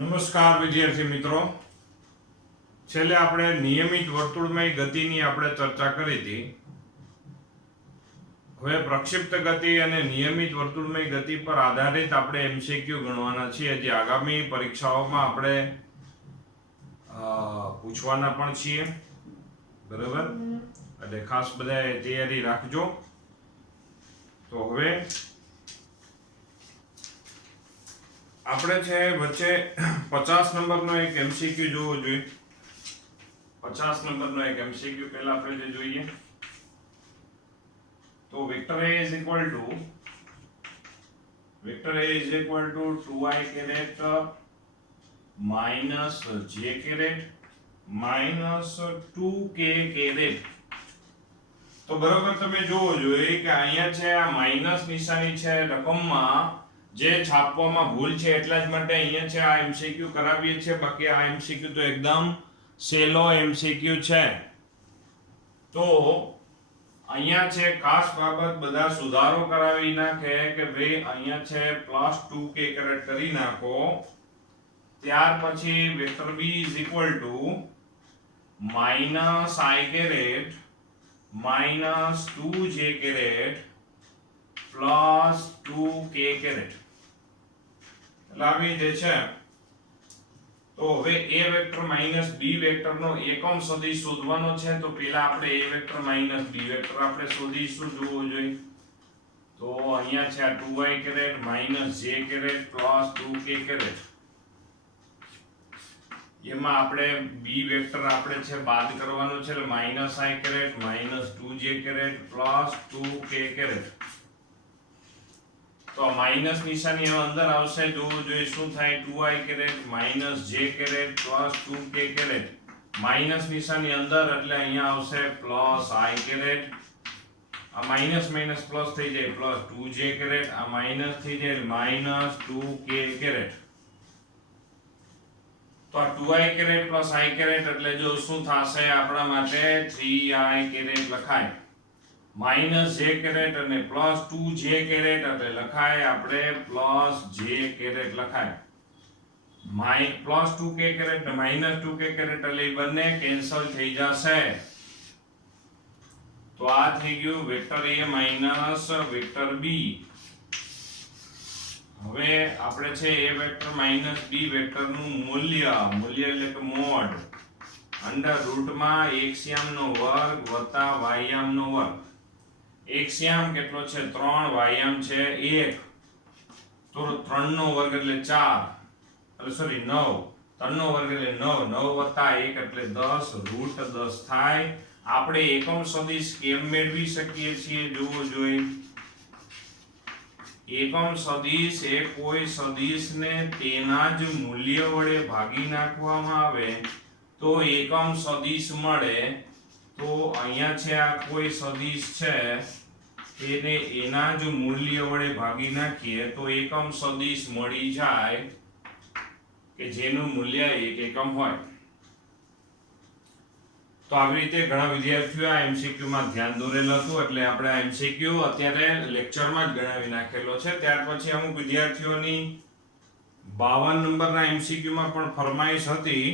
નમસ્કાર વિદ્યાર્થી મિત્રો, છેલ્લે આપણે નિયમિત વર્તુળમય ગતિની આપણે ચર્ચા કરી હતી. હવે પ્રક્ષિપ્ત ગતિ અને નિયમિત વર્તુળમય ગતિ પર આધારિત આપણે એમસીક્યુ ગણવાના છીએ, જે આગામી પરીક્ષાઓમાં આપણે પૂછવાના પણ છીએ. બરાબર, એટલે ખાસ બધાએ તૈયારી રાખજો. તો હવે આપણે છે વચ્ચે 50 નંબરનો એક એમસીક્યુ જોવો જોઈએ. 50 નંબરનો એક એમસીક્યુ પહેલા આપણે જોઈએ. તો vector A is equal to 2i caret minus j caret minus 2k caret. તો બરાબર તમે જોવો જોઈએ કે અહીંયા છે આ માઈનસ નિશાની છે રકમમાં, જે છાપવામાં ભૂલ છે એટલા જ માટે અહીંયા છે આ એમસીક્યુ કરાવીએ છીએ. બાકી આ એમસીક્યુ તો એકદમ સેલો એમસીક્યુ છે. તો અહીંયા છે ખાસ બાબત, બધા સુધારો કરાવી નાખે કે ભાઈ અહીંયા છે +2k કેરેટ કરી નાખો. ત્યાર પછી vector B is equal to -i caret minus 2j caret plus 2k caret. એટલે આવી જે છે. તો હવે a vector minus b vector નો એકમ સદિશ શોધવાનો છે. તો પહેલા આપણે a vector minus b vector આપણે શોધીશું. જોવો જોઈએ તો અહીંયા છે આ 2i caret minus j caret plus 2k caret. એમાં આપણે b વેક્ટર આપણે છે બાદ કરવાનો છે, એટલે -i caret minus 2j caret plus 2k caret. તો માઈનસ નિશાની અંદર આવશે. જોવું જોઈએ શું થાય. 2i caret minus j caret plus 2k caret. Minus નિશાની અંદર એટલે અહીંયા આવશે પ્લસ i caret. આ માઈનસ માઈનસ પ્લસ થઈ જાય, પ્લસ 2j caret. આ માઈનસ થઈ જાય માઈનસ 2k caret. તો આ 2i caret plus i caret એટલે જો શું થશે આપણા માટે 3i caret લખાય. માઈનસ j caret અને પ્લસ 2j caret એટલે લખાય આપણે પ્લસ j caret લખાય. પ્લસ 2k caret ને માઈનસ 2k caret એટલે બંને કેન્સલ થઈ જશે. તો આ થઈ ગયું vector A minus vector B. હવે આપણે છે a vector minus b vector નું મૂલ્ય એટલે કે મોડ અંડર રૂટમાં x નો વર્ગ વત્તા y નો વર્ગ. x કેટલો છે 3, y છે 1. તો 3 નો વર્ગ એટલે 4, એટલે સોરી 9. 3 નો વર્ગ એટલે 9, 9 વત્તા 1 એટલે 10, રૂટ 10 થાય. આપણે એકમ સદિશ કેમ મેળવી શકીએ છીએ જોવો જોઈએ. એકમ સદિશ એ કોઈ સદિશને તેના જ મૂલ્ય વડે ભાગી નાખવામાં આવે તો એકમ સદિશ મળે. તો અહીંયા છે આ કોઈ સદિશ છે એને એના જ મૂલ્ય વડે ભાગી નાખીએ તો એકમ સદિશ મળી જાય કે જેનું મૂલ્ય 1 એકમ હોય. તો આવી રીતે ઘણા વિદ્યાર્થીઓ આ એમસીક્યુ માં ધ્યાન દોરેલું હતું, એટલે આપણે આ એમસીક્યુ અત્યારે લેક્ચરમાં જ ગણાવી નાખેલો છે. ત્યાર પછી અમુક વિદ્યાર્થીઓની 52 નંબરના એમસીક્યુ માં પણ ફરમાઈશ હતી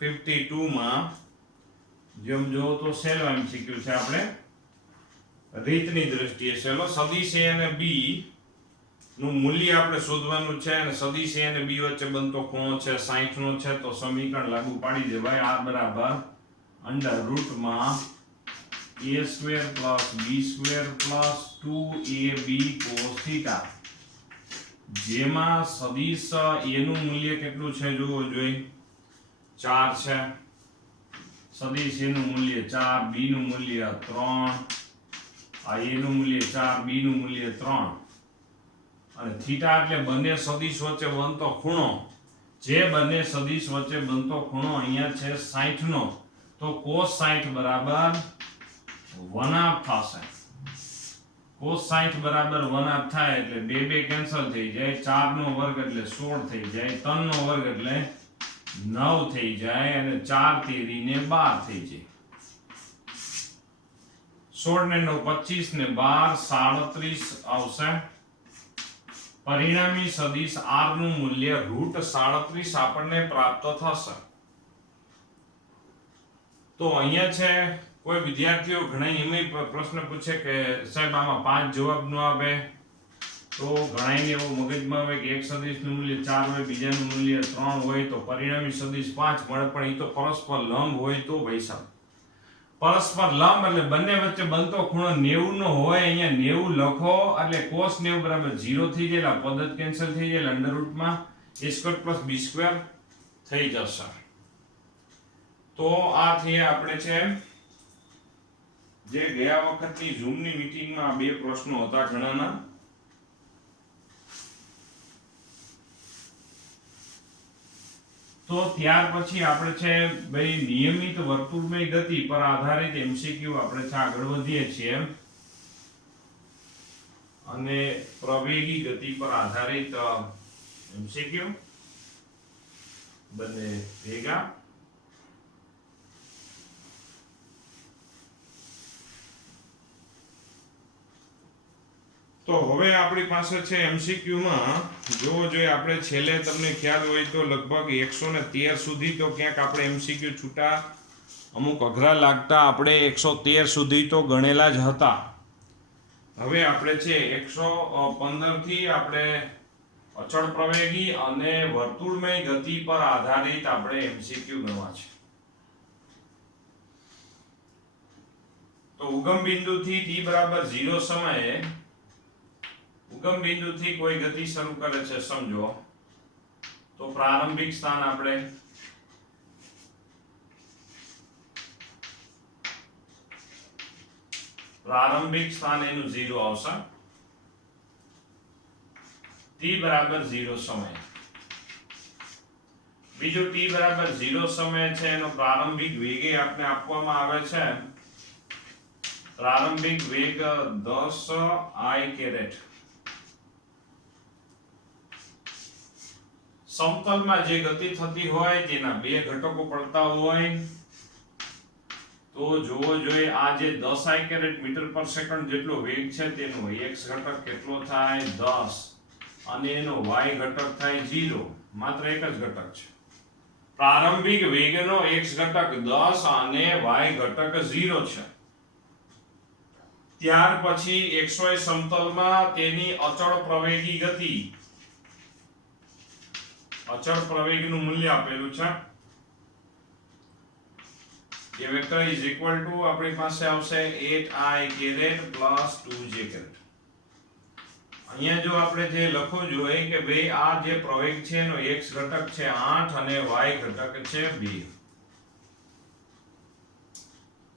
52 માં. જેમ જો તો સેલો એમસીક્યુ છે, આપણે રીતની દ્રષ્ટિએ સેલો. સદિશ a અને b નું મૂલ્ય આપણે શોધવાનું છે, અને સદિશ a અને b વચ્ચે બનતો ખૂણો છે 60 નો છે. તો સમીકરણ લાગુ પાડી દેવાય. આ બરાબર અંડર રૂટમાં a square plus b square plus 2ab cos θ. જેમાં સદિશ a નું મૂલ્ય કેટલું છે જોવો જોઈએ, 4 છે. સદિશ a નું મૂલ્ય 4, b નું મૂલ્ય 3. આ a નું મૂલ્ય 4, b નું મૂલ્ય 3. અને થીટા એટલે બંને સદિશ વચ્ચે બનતો ખૂણો. જે બંને સદિશ વચ્ચે બનતો ખૂણો અહીંયા છે 60 નો. તો cos 60 બરાબર 1/2 થશે. cos 60 બરાબર 1/2 થાય એટલે 2 કેન્સલ થઈ જાય. 4 નો વર્ગ એટલે 16 થઈ જાય. 3 નો વર્ગ એટલે 9 થઈ જાય. અને 4 તેરી ને 12 થઈ જાય. 16 ને 9 25 ને 12 37 આવશે. પરિણામી સદિશ r નું મૂલ્ય √37 આપણને પ્રાપ્ત થશે. તો અહીંયા છે કોઈ વિદ્યાર્થીઓ ઘણા એમ પ્રશ્ન પૂછે કે સાહેબ આમાં 5 જવાબ નો આવે, તો ઘણાને એવો મગજમાં આવે કે એક સદિશનું મૂલ્ય 4 હોય, બીજાનું મૂલ્ય 3 હોય, તો પરિણામી સદિશ 5 મળે. પણ એ તો પરસ્પર લંબ હોય તો ભાઈ સાહેબ, પરસ્પર લંબ એટલે બંને વચ્ચે બનતો ખૂણો 90 નો હોય. અહીંયા 90 લખો એટલે cos 90 બરાબર 0 થઈ જાય, એટલે પદ જ કેન્સલ થઈ જાય, એટલે √ માં a² + b² થઈ જશે. તો આ થી આપણે છે જે ગયા વખતની ઝૂમની મીટિંગમાં બે પ્રશ્નો હતા ઘણાના, તો ત્યાર પછી આપણે છે ભાઈ નિયમિત વર્તુળમય ગતિ પર આધારિત એમસીક્યુ આપણે છે આગળ વધીએ છીએ, અને પ્રવેગી ગતિ પર આધારિત એમસીક્યુ બંને ભેગા. તો હવે આપણી પાસે છે એમસીક્યુ માં જો આપણે છેલ્લે તમને ખ્યાલ હોય તો લગભગ 113 સુધી તો ક્યાંક આપણે એમસીક્યુ છૂટા અમુક અઘરા લાગતા આપણે 113 સુધી તો ગણેલા જ હતા. હવે આપણે છે 115 થી આપણે અચળ પ્રવેગી અને વર્તુળમય ગતિ પર આધારિત આપણે એમસીક્યુ ગણવા છે. તો ઉગમ બિંદુથી t બરાબર 0 સમયે ઉગમ બિંદુથી કોઈ ગતિ શરૂ કરે છે સમજો, તો પ્રારંભિક સ્થાન આપણે એનું 0 આવશે. t બરાબર 0 સમય. બીજું t બરાબર 0 સમય છે એનો પ્રારંભિક વેગ આપણે આપવામાં આવે છે, પ્રારંભિક વેગ 10 i². સમતલમાં જે ગતિ થતી હોય તેના બે ઘટકો પડતા હોય તો જોવો જોઈએ આ જે 10 i² મીટર/સેકન્ડ જેટલો વેગ છે તેનો x ઘટક કેટલો થાય 10 અને એનો y ઘટક થાય 0. માત્ર એક જ ઘટક છે. પ્રારંભિક વેગનો x ઘટક 10 અને y ઘટક 0 છે. ત્યાર પછી xy સમતલમાં તેની અચળ પ્રવેગી ગતિ, અચળ પ્રવેગનું મૂલ્ય આપેલું છે. એ વેક્ટર ઇઝ ઇક્વલ ટુ આપણી પાસે આવશે 8i² + 2j². અહીંયા જો આપણે જે લખો જોઈએ કે ભાઈ આ જે પ્રવેગ છે એનો x ઘટક છે 8 અને y ઘટક છે 2.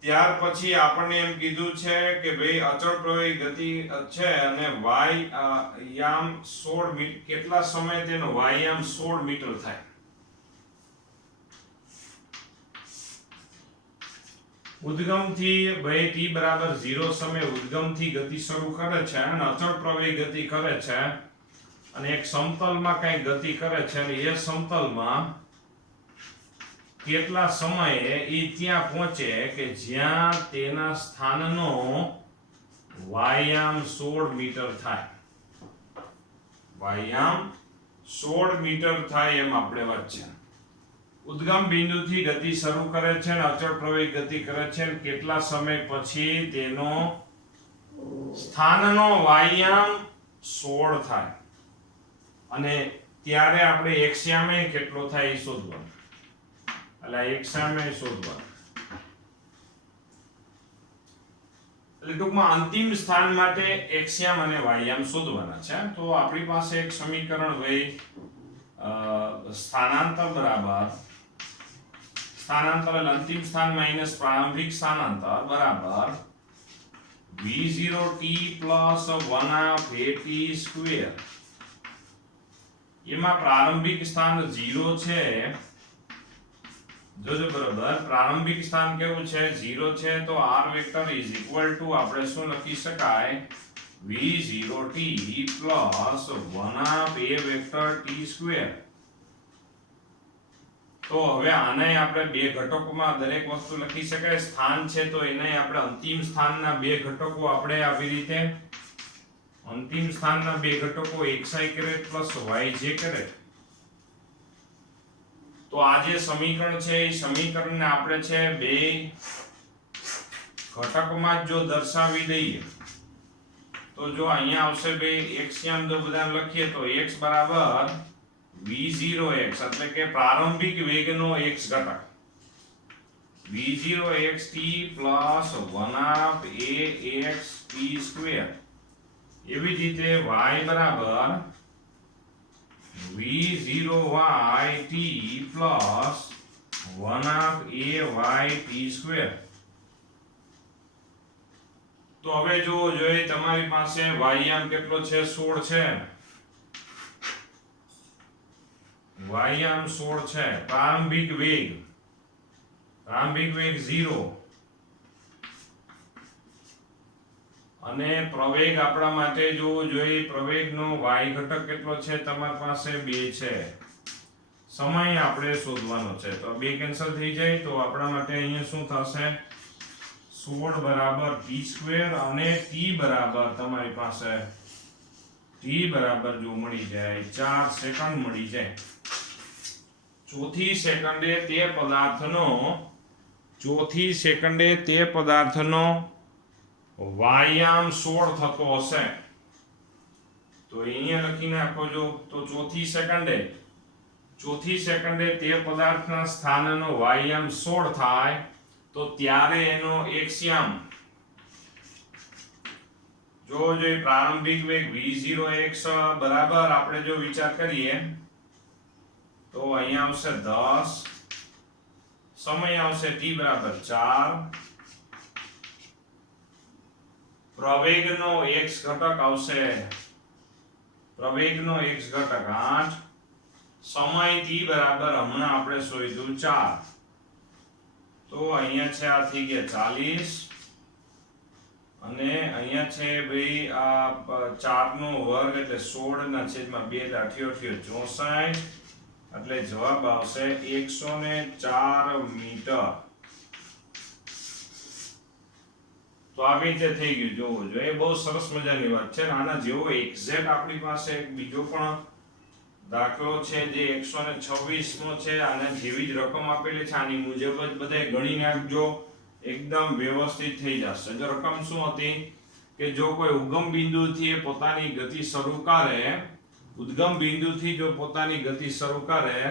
ત્યાર પછી આપણને એમ કીધું છે કે ભાઈ અચળ પ્રવેગી ગતિ છે અને y યામ 16 મીટર, કેટલા સમય તેનો y યામ 16 મીટર થાય. ઉદ્ગમથી ભાઈ t બરાબર 0 સમય ઉદ્ગમથી ગતિ શરૂ કરે છે અને અચળ પ્રવેગી ગતિ કરે છે, અને એક સમતલમાં કઈ ગતિ કરે છે અને એ સમતલમાં કેટલા સમયે એ ત્યાં પહોંચે કે જ્યાં તેના સ્થાનનો વાયામ 16 મીટર થાય. વાયામ 16 મીટર થાય એમ આપણે વાત છે. ઉદ્ગમ બિંદુથી ગતિ શરૂ કરે છે અને અચળ પ્રવેગી ગતિ કરે છે, અને કેટલા સમય પછી તેનો સ્થાનનો વાયામ 16 થાય, અને ત્યારે આપણે x યામે કેટલો થાય એ શોધવાનું. એટલે x યામે શોધવાનું. એટલે ટૂંકમાં અંતિમ સ્થાન માટે x યામ અને y યામ શોધવાના છે. તો આપણી પાસે એક સમીકરણ હોય સ્થાનાંતર બરાબર સ્થાનાંતર એટલે અંતિમ સ્થાન માઈનસ પ્રારંભિક સ્થાનાંતર બરાબર v0t + 1/a² એમાં પ્રારંભિક સ્થાન 0 છે. જોજો બરાબર, પ્રારંભિક સ્થાન કેવું છે 0 છે, તો r vector is equal to આપણે શું લખી શકાય v0t + 1/a². તો હવે આને આપણે બે ઘટકોમાં દરેક વસ્તુ લખી શકાય. સ્થાન છે તો એને આપણે અંતિમ સ્થાનના બે ઘટકો આપણે આવી રીતે અંતિમ સ્થાનના બે ઘટકો xi caret plus yj caret. તો આ જે સમીકરણ છે એ સમીકરણને આપણે છે બે ઘટકમાં જ જો દર્શાવી દઈએ તો જો અહીંયા આવશે બે xયામ જો બધા લખીએ તો x બરાબર v0x એટલે કે પ્રારંભિક વેગનો x ઘટક v0xt પ્લસ 1/axt સ્ક્વેર. એવી જ રીતે y બરાબર v0yt પ્લસ 1/ayt સ્ક્વેર. તો હવે જો જોઈએ તમારી પાસે વાયામ કેટલો છે 16 છે વાયામ 16 છે. પ્રારંભિક વેગ 0 અને પ્રવેગ આપણા માટે જો જોઈએ પ્રવેગનો y ઘટક કેટલો છે તમારી પાસે 2 છે. સમય આપણે શોધવાનો છે તો 2 કેન્સલ થઈ જાય તો આપણા માટે અહીંયા શું થશે 16 બરાબર t સ્ક્વેર અને t બરાબર તમારી પાસે t બરાબર જો મળી જાય 4 સેકન્ડ મળી જાય. ચોથી સેકન્ડે તે પદાર્થનો વાયામ 16 થતો હશે તો અહીંયા લખી નાખો જો તો ચોથી સેકન્ડે તે પદાર્થના સ્થાનનો વાયામ 16 થાય તો ત્યારે એનો xયામ જો પ્રારંભિક વેગ v0x બરાબર આપણે જો વિચાર કરીએ તો અહીંયા આવશે 10 સમય આવશે t બરાબર 4 પ્રવેગનો x ઘટક આવશે 8 સમય t બરાબર હમણાં આપણે શોધ્યું 4 તો અહીંયા છે આ થઈ ગયા 40 અને અહીંયા છે ભાઈ આ 4 નો વર્ગ એટલે 16 ના છેદમાં 2 = 64 એટલે જવાબ આવશે 104 મીટર. તો આવી રીતે થઈ ગયું જોવો જો એ બહુ સરસ મજાની વાત છે. આના જેવો એક્ઝેક્ટ આપણી પાસે એક બીજો પણ દાખલો છે જે 126 નો છે. આના જેવી જ રકમ આપેલી છે આની મુજબ જ બધાય ગણી નાખજો એકદમ વ્યવસ્થિત થઈ જશે. જો રકમ શું હતી કે જો કોઈ ઉદ્ગમ બિંદુથી પોતાની ગતિ શરૂ કરે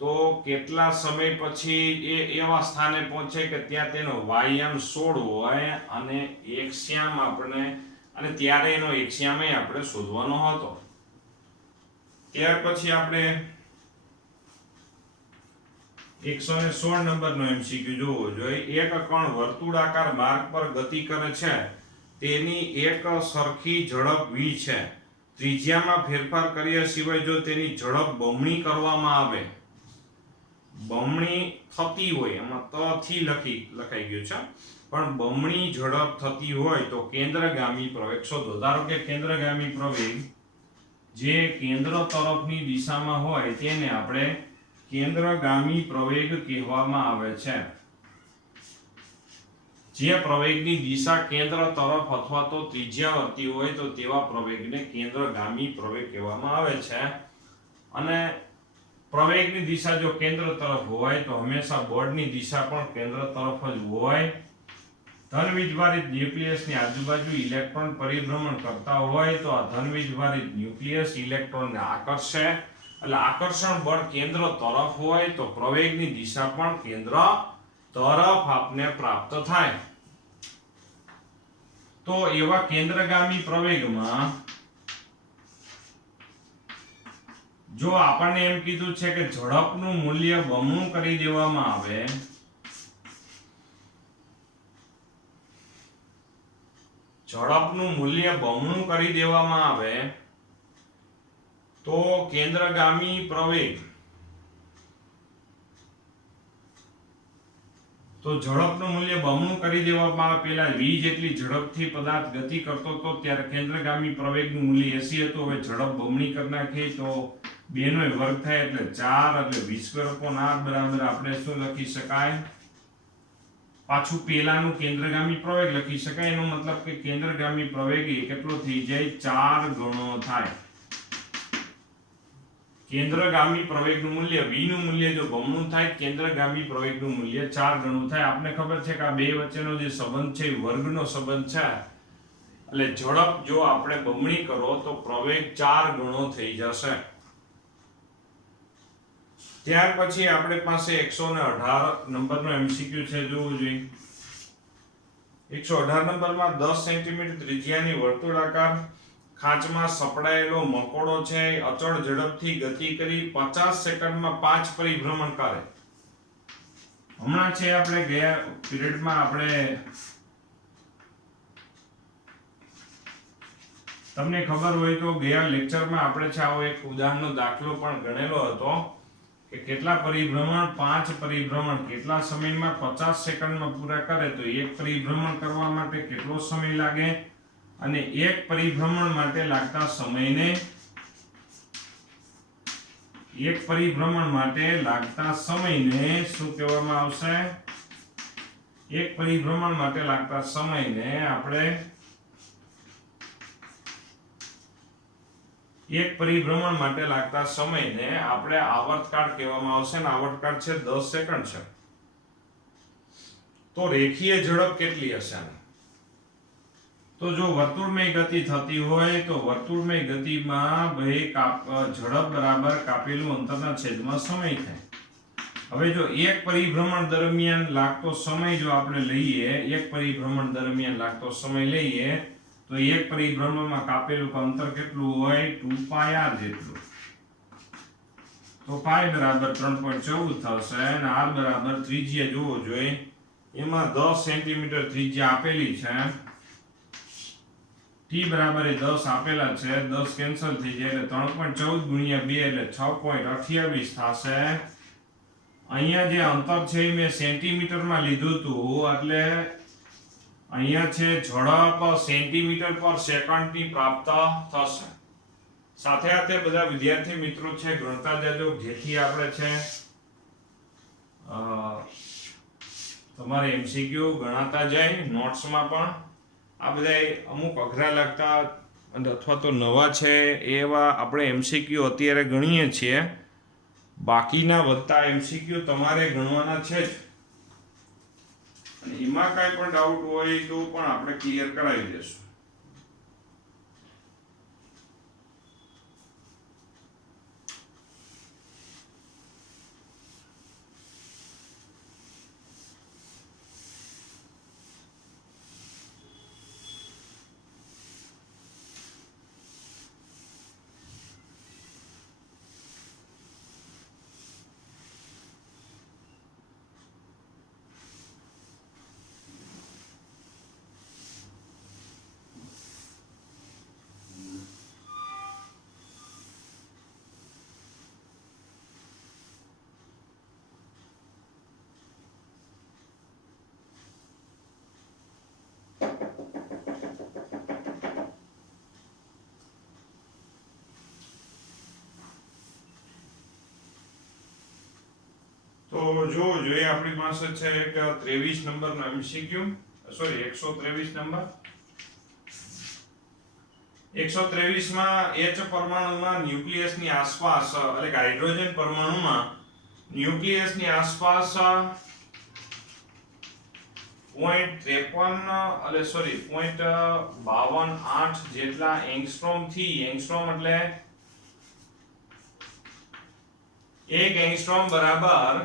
તો કેટલા સમય પછી એ એવા સ્થાને પહોંચે કે ત્યાં તેનો વાયામ 16 હોય અને xયામ અને ત્યારે એનો xયામ આપણે શોધવાનો હતો. ત્યાર પછી આપણે 116 નંબરનો MCQ જોવો જોઈએ. એક કણ વર્તુળાકાર માર્ગ પર ગતિ કરે છે તેની એક સરખી ઝડપ v છે. ત્રિજ્યામાં ફેરફાર કર્યા સિવાય જો તેની ઝડપ બમણી કરવામાં આવે બમણી થતી હોય એમાં ત થી લખાઈ ગયું છે પણ બમણી ઝડપ થતી હોય તો કેન્દ્રગામી પ્રવેગ શોધો. ધારો કે કેન્દ્રગામી પ્રવેગ જે કેન્દ્ર તરફની દિશામાં હોય તેને આપણે કેન્દ્રગામી પ્રવેગ કહેવામાં આવે છે. જે પ્રવેગની દિશા કેન્દ્ર તરફ અથવા તો ત્રિજ્યાવર્તી હોય તો તેવા પ્રવેગને કેન્દ્રગામી પ્રવેગ કહેવામાં આવે છે. અને પ્રવેગની દિશા જો કેન્દ્ર તરફ હોય તો હંમેશા બળની દિશા પણ કેન્દ્ર તરફ જ હોય. ધન વીજભારિત ન્યુક્લિયસની આજુબાજુ ઇલેક્ટ્રોન પરિભ્રમણ કરતા હોય તો આ ધન વીજભારિત ન્યુક્લિયસ ઇલેક્ટ્રોનને આકર્ષે એટલે આકર્ષણ બળ કેન્દ્ર તરફ હોય તો પ્રવેગની દિશા પણ કેન્દ્ર તરફ આપને પ્રાપ્ત થાય. તો એવા કેન્દ્રગામી પ્રવેગમાં જો આપણને એમ કીધું છે કે ઝડપનું મૂલ્ય બમણું કરી દેવામાં આવે તો કેન્દ્રગામી પ્રવેગ તો ઝડપનું મૂલ્ય બમણું કરી દેવામાં આવે પેલા v જેટલી ઝડપથી પદાર્થ ગતિ કરતો હતો ત્યારે કેન્દ્રગામી પ્રવેગનું મૂલ્ય 80 હતું. હવે ઝડપ બમણી કરી નાખીએ તો 2 નો વર્ગ થાય એટલે 4 એટલે v² r બરાબર આપણે શું લખી શકાય પાછું પેલાનું કેન્દ્રગામી પ્રવેગ લખી શકાય, એનો મતલબ કે કેન્દ્રગામી પ્રવેગ એ કેટલો થઈ જાય, 4 ગણો થાય. કેન્દ્રગામી પ્રવેગનું મૂલ્ય v નું મૂલ્ય જો બમણું થાય, કેન્દ્રગામી પ્રવેગનું મૂલ્ય 4 ગણું થાય. આપને ખબર છે કે આ બે વચ્ચેનો જે સંબંધ છે એ વર્ગનો સંબંધ છે, એટલે ઝડપ જો આપણે બમણી કરો તો પ્રવેગ 4 ગણો થઈ જશે. ત્યાર પછી આપણી પાસે 118 નંબરનો એમસીક્યુ છે, જોવું જોઈએ. 118 નંબરમાં 10 સેન્ટીમીટર ત્રિજ્યાની વર્તુળાકાર ખાંચમાં સપડાયેલો મકોડો છે, અચળ ઝડપથી ગતિ કરી 50 સેકન્ડમાં 5 પરિભ્રમણ કરે. હમણાં છે આપણે ગયા પીરિયડમાં આપણે તમને ખબર હોય તો ગયા લેક્ચરમાં આપણે છે આવો એક ઉદાહરણનો દાખલો પણ ગણેલો હતો કે કેટલા પરિભ્રમણ, 5 પરિભ્રમણ કેટલા સમયમાં, 50 સેકન્ડમાં પૂરા કરે તો એક પરિભ્રમણ કરવા માટે કેટલો સમય લાગે, અને એક પરિભ્રમણ માટે લાગતા સમયને શું કહેવામાં આવશે? એક પરિભ્રમણ માટે લાગતા સમયને આપણે આવર્તકાળ કહેવામાં આવશે, અને આવર્તકાળ છે 10 સેકન્ડ છે. તો રેખીય ઝડપ કેટલી હશે? તો જો વર્તુળમય ગતિ થતી હોય તો વર્તુળમય ગતિમાં ઝડપ બરાબર કાપેલું અંતરના છેદમાં સમય થાય. હવે જો એક પરિભ્રમણ દરમિયાન લાગતો સમય જો આપણે લઈએ, તો એક પરિભ્રમણમાં કાપેલું અંતર કેટલું હોય, 2πr જેટલું. તો π બરાબર 3.14 થશે, અને r બરાબર ત્રિજ્યા જોવો જોઈએ, એમાં 10 સેન્ટીમીટર ત્રિજ્યા આપેલી છે, t બરાબર 10 આપેલા છે, 10 કેન્સલ થઈ જાય એટલે 3.14 ગુણ્યા 2 એટલે 6.28 થશે. અહીંયા જે અંતર છે એ મેં સેન્ટીમીટરમાં લીધું હતું, એટલે અહીંયા છે ઝડપ સેન્ટીમીટર પર સેકન્ડની પ્રાપ્ત થશે. સાથે સાથે બધા વિદ્યાર્થી મિત્રો છે ગણતા જજો, જેથી આપણે છે તમારે એમસીક્યુ ગણાતા જાય. નોટ્સમાં પણ આ બધા અમુક અઘરા લાગતા અથવા તો નવા છે એવા આપણે એમસીક્યુ અત્યારે ગણીએ છીએ, બાકીના વધતા એમસીક્યુ તમારે ગણવાના છે જ, અને એમાં કાંઈ પણ ડાઉટ હોય તો પણ આપણે ક્લિયર કરાવી દઈશું. તો જો જોઈએ આપણી પાસે છે એક 23 નંબરનો એમસીક્યુ, સોરી 123 નંબર. 123 માં H પરમાણુમાં ન્યુક્લિયસની આસપાસ, એટલે કે હાઇડ્રોજન પરમાણુમાં ન્યુક્લિયસની આસપાસ 0.528 જેટલા એંગસ્ટ્રોમ થી, એંગસ્ટ્રોમ એટલે 1 એંગસ્ટ્રોમ બરાબર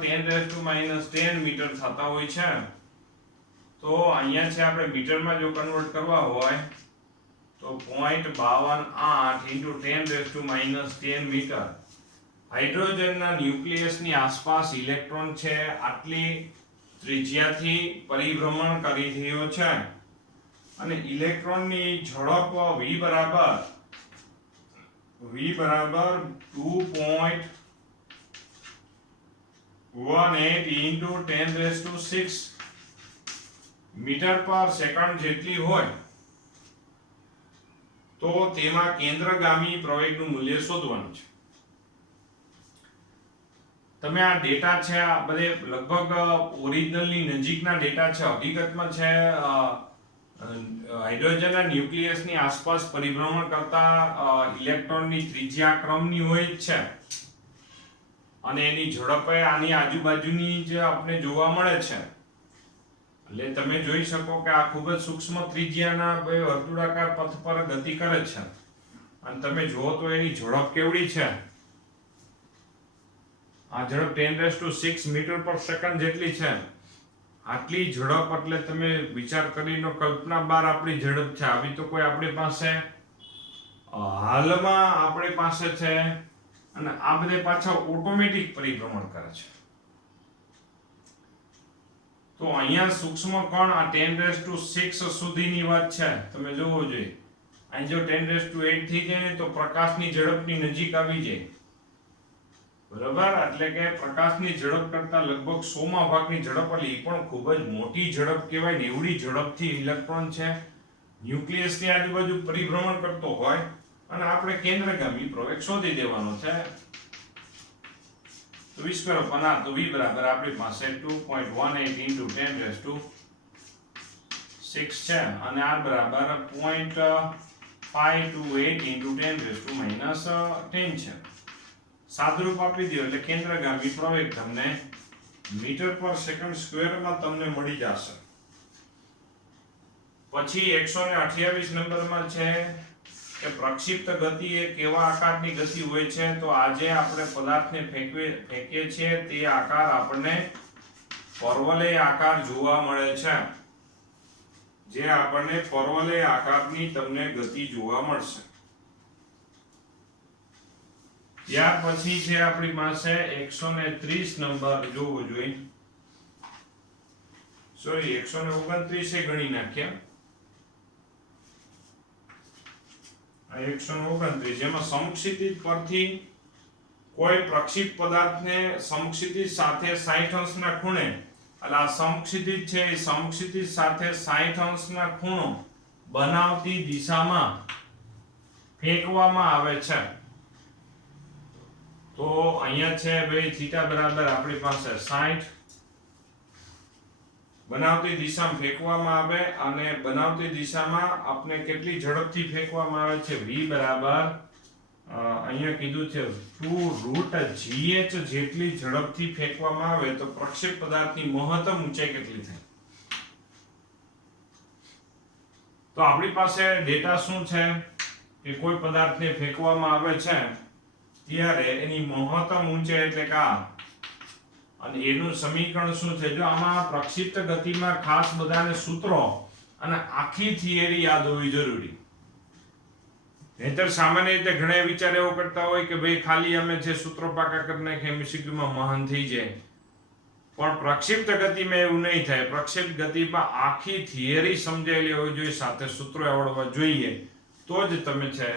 10 મીટર થતા હોય છે. તો અહીંયા છે આપણે મીટરમાં જો કન્વર્ટ કરવા હોય તો 0.528 × 10 મીટર. હાઇડ્રોજનના ન્યુક્લિયસની આસપાસ ઇલેક્ટ્રોન છે આટલી ત્રિજ્યાથી પરિભ્રમણ કરી રહ્યો છે, અને ઇલેક્ટ્રોનની ઝડપ v બરાબર 2.18 × 10⁶ મીટર પર સેકન્ડ જેટલી હોય તો તેમાં કેન્દ્રગામી પ્રવેગનું મૂલ્ય શોધવાનું છે. તમે આ ડેટા છે આ બધે લગભગ ઓરિજિનલની નજીકના ડેટા છે. હકીકતમાં છે હાઇડ્રોજનના ન્યુક્લિયસની આસપાસ પરિભ્રમણ કરતા ઇલેક્ટ્રોનની ત્રિજ્યા ક્રમની હોય જ છે અને એની ઝડપે આની આજુબાજુની જે આપણે જોવા મળે છે. એટલે તમે જોઈ શકો કે આ ખૂબ જ સૂક્ષ્મ ત્રિજ્યાના બે વર્તુળાકાર પથ પર ગતિ કરે છે અને તમે જુઓ તો એની ઝડપ કેવડી છે. આ ઝડપ 10⁶ મીટર પર સેકન્ડ જેટલી છે. આટલી ઝડપ એટલે તમે વિચાર કરીને કલ્પના બહાર આપણી ઝડપ છે. આવી તો કોઈ આપણી પાસે હાલમાં આપણી પાસે છે અને આ બધે પાછા ઓટોમેટિક પરિભ્રમણ કરે છે. તો અહીંયા સૂક્ષ્મ કણ આ 10⁶ સુધીની વાત છે. તમે જોવો જોઈએ અહીં જો 10⁸ થઈ જાય ને તો પ્રકાશની ઝડપની નજીક આવી જાય. બરાબર, એટલે કે પ્રકાશની ઝડપ કરતા લગભગ 100માં ભાગની ઝડપ, એટલે એ પણ ખૂબ જ મોટી ઝડપ કહેવાય ને. એવડી ઝડપથી ઇલેક્ટ્રોન છે ન્યુક્લિયસની આજુબાજુ પરિભ્રમણ કરતો હોય અને આપણે કેન્દ્રગામી પ્રવેગ શોધી દેવાનો છે. તો v સ્ક્વેર અપોન r, તો v બરાબર આપણી પાસે 2.18 × 10⁶ છે અને r બરાબર 0.528 × 10⁻10 છે. સાદુરૂપ આપી દો એટલે કેન્દ્રગામી પ્રવેગ તમને મીટર પર સેકન્ડ સ્ક્વેરમાં તમને મળી જશે. પછી 128 નંબરમાં છે કે પ્રક્ષિપ્ત ગતિ એ કેવા આકારની ગતિ હોય છે. તો આજે આપણે પદાર્થને ફેંકીએ છીએ તે આકાર આપણને પરવલય આકાર જોવા મળે છે. જે આપણને પરવલય આકારની તમને ગતિ જોવા મળશે. ત્યાર પછી છે આપણી પાસે 130 નંબર જોવો જોઈએ. સોરી 129 ગણી નાખ્યા. 129 જેમાં સમક્ષિતિજ પરથી કોઈ પ્રક્ષિપ્ત પદાર્થને સમક્ષિતિજ સાથે 60 અંશના ખૂણે, એટલે આ સમક્ષિતિજ છે એ સમક્ષિતિજ સાથે 60 અંશના ખૂણો બનાવતી દિશામાં ફેંકવામાં આવે છે. તો અહીંયા છે ભાઈ થીટા બરાબર આપણી પાસે 60 બનાવતી દિશામાં ફેંકવામાં આવે અને બનાવતી દિશામાં આપણે કેટલી ઝડપથી ફેંકવામાં આવે છે. v બરાબર અહીંયા કીધું છે 2√gh જેટલી ઝડપથી ફેંકવામાં આવે તો પ્રક્ષેપ પદાર્થની મહત્તમ ઊંચાઈ કેટલી થાય. તો આપણી પાસે ડેટા શું છે કે કોઈ પદાર્થને ફેંકવામાં આવે છે ત્યારે એની મહત્તમ ઊંચાઈ એટલે કે આ, અને એનું સમીકરણ શું છે. જો આમાં પ્રક્ષિપ્ત ગતિમાં ખાસ બધાને સૂત્રો અને આખી થિયરી યાદ હોવી જરૂરી. નહીતર સામાન્ય રીતે ઘણા વિચાર એવો કરતા હોય કે ભાઈ ખાલી અમે જે સૂત્રો પાકા કરી નાખીએ MCQમાં મહાન થઈ જાય. પણ પ્રક્ષિપ્ત ગતિમાં એવું નહીં થાય. પ્રક્ષિપ્ત ગતિમાં આખી થિયરી સમજાયેલી હોવી જોઈએ, સાથે સૂત્રો આવડવા જોઈએ. તો જ તમે છે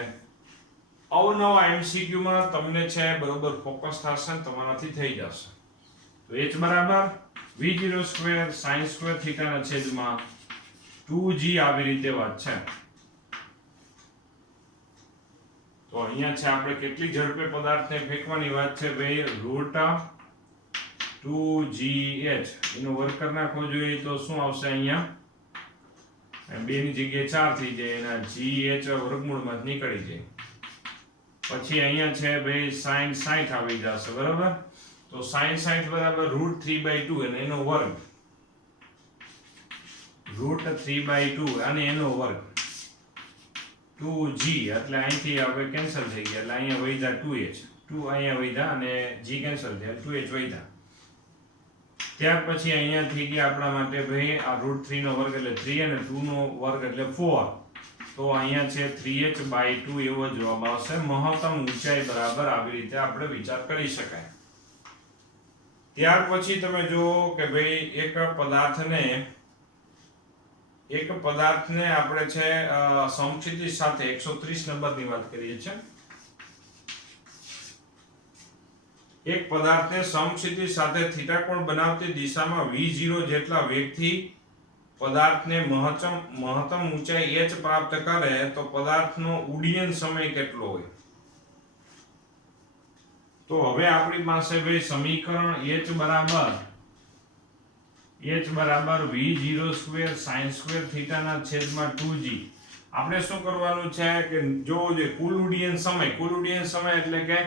અવનવા MCQમાં તમને છે બરોબર ફોકસ થશે ને તમારાથી થઈ જશે. તો h બરાબર v0² sin² ના છેદમાં 2g આવી રીતે વાત છે. તો અહીંયા છે આપણે કેટલી ઝડપે પદાર્થને ફેંકવાની વાત છે ભાઈ. √2gh એનો વર્ગ કરી નાખવો જોઈએ તો શું આવશે અહીંયા 2 ની જગ્યાએ 4 થઈ જાય એના gh વર્ગમૂળમાં નીકળી જાય. પછી અહીંયા છે ભાઈ sin 60 આવી જશે. બરાબર, તો sin 60 બરાબર √3/2 અને એનો વર્ગ, √3/2 અને એનો વર્ગ 2g, એટલે અહીંથી હવે કેન્સલ થઈ ગયા એટલે અહીંયા વૈધા 2h, 2 અહીંયા વૈધા અને g કેન્સલ થયા 2h વૈધા. ત્યાર પછી અહીંયા થઈ ગયા આપણા માટે ભાઈ આ √3 નો વર્ગ એટલે 3 અને 2 નો વર્ગ એટલે 4. તો અહીંયા છે 3h/2 એવો જવાબ આવશે. મહત્તમ ઊંચાઈ બરાબર આવી રીતે આપણે વિચાર કરી શકાય. ત્યાર પછી તમે જુઓ કે ભાઈ એક પદાર્થને આપણે છે સમક્ષિતિજ સાથે 130 નંબરની વાત કરીએ છીએ. એક પદાર્થને સમક્ષિતિજ સાથે થીટા કોણ બનાવતી દિશામાં v0 જેટલા વેગથી પદાર્થને મહત્તમ ઊંચાઈ h પ્રાપ્ત કરે તો પદાર્થનો ઉડ્ડયન સમય કેટલો હોય. તો હવે આપણી પાસે ભાઈ સમીકરણ h બરાબર v0 square sin square theta ના છેદમાં 2g. આપણે શું કરવાનું છે કે જો જે કુલ ઉડ્ડયન સમય એટલે કે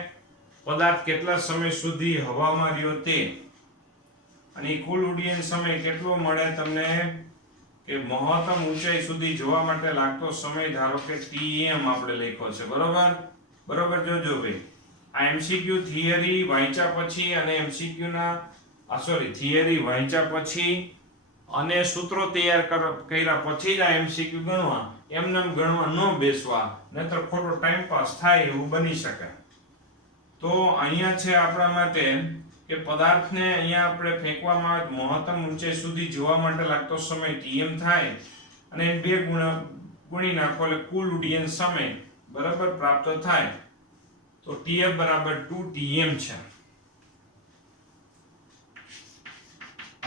પદાર્થ કેટલા સમય સુધી હવામાં રહ્યો તે, અને કુલ ઉડ્ડયન સમય કેટલો મળે તમને કે મહત્તમ ઊંચાઈ સુધી જવા માટે લાગતો સમય ધારો કે tm આપણે લખ્યો છે. બરોબર જોજો ભાઈ, આ એમસીક્યુ થિયરી વાંચ્યા પછી અને એમસીક્યુ ના થિયરી વાંચ્યા પછી અને સૂત્રો તૈયાર કર્યા પછી જ આ એમસીક્યુ ગણવા, એમને ગણવા ન બેસવા, નહીતર ખોટો ટાઈમ પાસ થાય એવું બની શકે. તો અહીંયા છે આપણા માટે કે પદાર્થને અહીંયા આપણે ફેંકવામાં આવે મહત્તમ ઊંચાઈ સુધી જવા માટે લાગતો સમય tm થાય, અને 2 ગુણી નાખો એટલે કુલ ઉડ્ડયન સમય બરાબર પ્રાપ્ત થાય. તો tf બરાબર 2tm છે,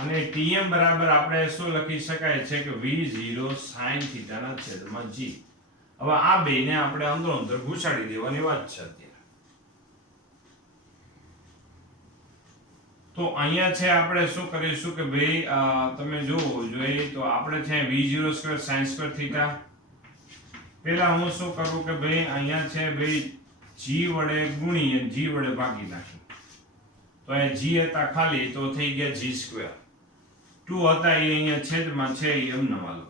અને tm બરાબર આપણે શું લખી શકાય છે કે v0 sin θ ના છેદમાં g. હવે આ બેને આપણે અંદર ઘુસાડી દેવાની વાત છે અત્યારે. તો અહીંયા છે આપણે શું કરીશું કે ભાઈ તમે જોવો જોઈએ તો આપણે છે v0 square sin square theta, પહેલા હું શું કરું કે ભાઈ અહીંયા છે ભાઈ g વડે ગુણી અને g વડે ભાગી નાખી. તો એ g હતા ખાલી તો થઈ ગયા g સ્ક્વેર, 2 હતા એ અહીંયા છેદમાં છે એ એમ નવાલો.